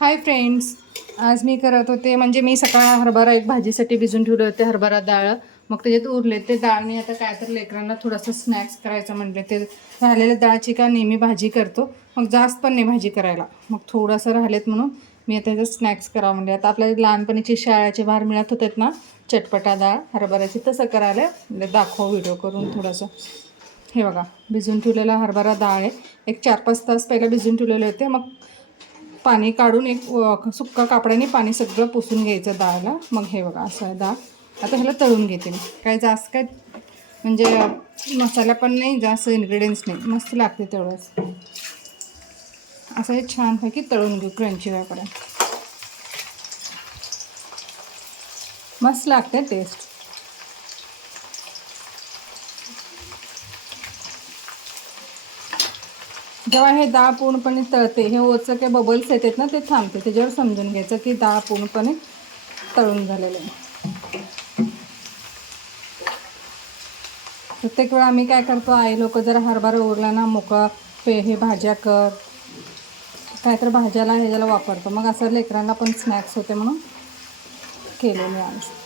Hi friends, आज मी करत होते म्हणजे मी सकाळ हरभरा एक भाजीसाठी भिजून ठेवले होते हरभरा डाळ. मग त्याच्यात उरले ते डाळने आता काय तर लेकरांना थोडंसं स्नॅक्स करायचं म्हटले. ते राहिलेल्या डाळची का नेहमी भाजी करतो, मग जास्त पण नाही भाजी करायला, मग थोडंसं राहिलेत म्हणून मी आता त्याचं स्नॅक्स करावं म्हणजे. आता आपल्याला लहानपणीची शाळेचे बाहेर मिळत होते ना चटपटा डाळ हरभऱ्याची, तसं करायला म्हणजे दाखव व्हिडिओ करून थोडंसं. हे बघा, भिजून ठेवलेला हरभरा डाळ आहे. एक 4-5 तास पहिला भिजून ठेवलेले होते. मग पाणी काढून एक सुक्का कापडाने पाणी सगळं पुसून घ्यायचं डाळला. मग हे बघा असं डाळ आता ह्याला तळून घेते मी. काय जास्त काय म्हणजे मसाला पण नाही, जास्त इन्ग्रेडियंट्स नाही, मस्त लागते तेवढंच. असं हे छानपैकी तळून घेऊ क्रंची वेळपर्यंत. मस्त लागते टेस्ट. जेव्हा हे डाळ पूर्णपणे तळते, हे वरचं काही बबल्स येतात ना ते थांबते, त्याच्यावर समजून घ्यायचं की डाळ पूर्णपणे तळून झालेलं आहे. प्रत्येक वेळा आम्ही काय करतो, आई लोक जर हरभरा उरला ना मोकळा हे भाज्या कर काय तर भाज्याला ह्याच्याला वापरतो. मग असं लेकरांना पण स्नॅक्स होते म्हणून केले मी आज.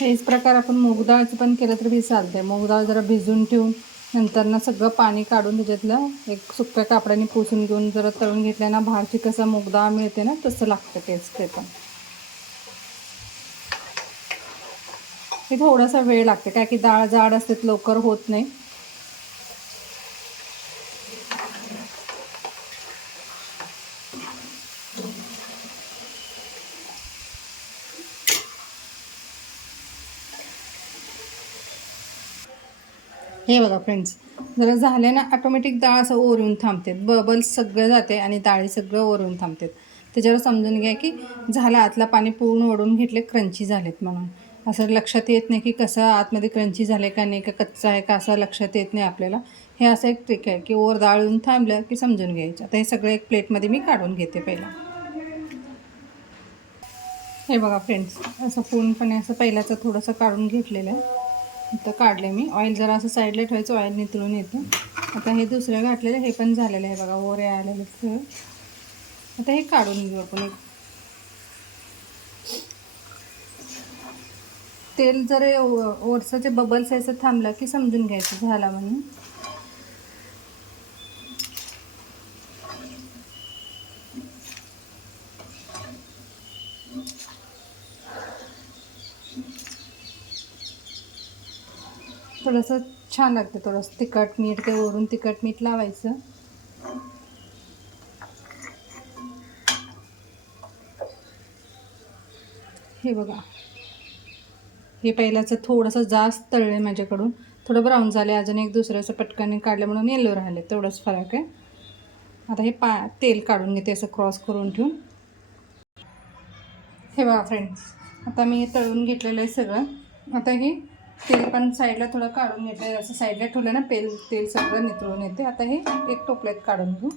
हेच प्रकार आपण मूग डाळचं पण केलं तर बी चालते. मूग डाळ जरा भिजून ठेवून नंतर ना सगळं पाणी काढून त्याच्यातलं एक सुक्या कापडाने पुसून घेऊन जरा तळून घेतल्या ना बाहेरची कसं मूग डाळ मिळते ना तसं लागतं टेस्ट. ते पण हे थोडासा वेळ लागते, काय की डाळ जाड असते, लवकर होत नाही. हे बघा फ्रेंड्स, जरा झाले ना ऑटोमॅटिक डाळ असं ओरून थांबते, बबल्स सगळं जाते आणि डाळी सगळं ओरून थांबतात. त्याच्यावर समजून घ्या की झालं, आतला पाणी पूर्ण ओढून घेतले, क्रंची झालेत म्हणून. असं लक्षात येत नाही की कसं आतमध्ये क्रंची झाले का नाही, का कच्चा आहे का, असं लक्षात येत नाही आपल्याला. हे असं एक ट्रिक आहे की ओर डाळ येऊन थांबलं की समजून घ्यायचं. आता हे सगळं एक प्लेटमध्ये मी काढून घेते पहिला. हे बघा फ्रेंड्स, असं पूर्णपणे असं पहिल्याचं थोडंसं काढून घेतलेलं आहे. आता काढले मी. ऑइल जरा असं साईडला ठेवायचं, ऑइल नितळून येतं. आता हे दुसरं घातलेलं, हे पण झालेलं आहे बघा, वर आलेलं सगळं. आता हे काढून घेऊ आपण. एक तेल जर वरचं जे बबल्स यायचं थांबलं की समजून घ्यायचं झाला म्हणून. थोडंसं छान लागतं, थोडंसं तिखट मीठ, ते वरून तिखट मीठ लावायचं. हे बघा, हे पहिल्याचं थोडंसं जास्त तळले माझ्याकडून, थोडं ब्राऊन झाले. अजून एक दुसऱ्याचं पटकन काढलं म्हणून येलो राहिले, तेवढंच फरक आहे. आता हे तेल काढून घेते असं क्रॉस करून ठेवून. हे बघा फ्रेंड्स, आता मी तळून घेतलेलं आहे सगळं. आता हे तेल पण साईडला थोडं काढून घेतलं, असं साईडला ठेवलं ना तेल सगळं नितळून येते. आता हे एक टोपल्यात काढून घेऊ.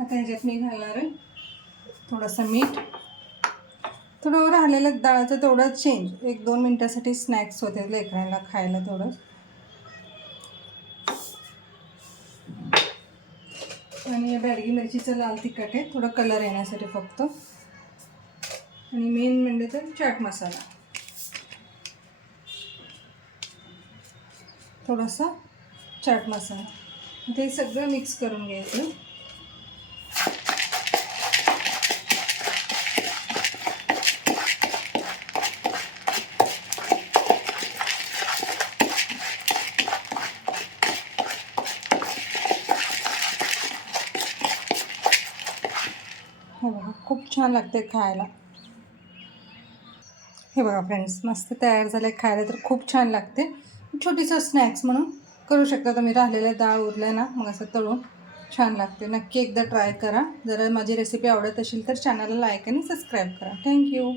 आता ह्याच्यात मी घालणार आहे थोडंसं मीठ. थोडं राहिलेलं डाळचं तेवढं चेंज, 1-2 मिनटासाठी स्नॅक्स होते लेकरांना खायला तेवढं. आणि बॅडगी मिरचीचं लाल तिखट आहे, थोडं कलर येण्यासाठी फक्त. आणि मेन म्हणजे तर चाट मसाला, थोडासा चाट मसाला. ते सगळं मिक्स करून घ्यायचं. हे बघा, खूप छान लागते खायला. हे बघा फ्रेंड्स, मस्त तयार झालं. खायला तर खूप छान लागते, छोटीचं स्नॅक्स म्हणून. करू शकता तुम्ही. राहिलेल्या डाळ उरल्या ना मग असं तळून छान लागते. नक्की एकदा ट्राय करा. जर माझी रेसिपी आवडत असेल तर चॅनलला लाईक आणि सबस्क्राईब करा. थँक्यू.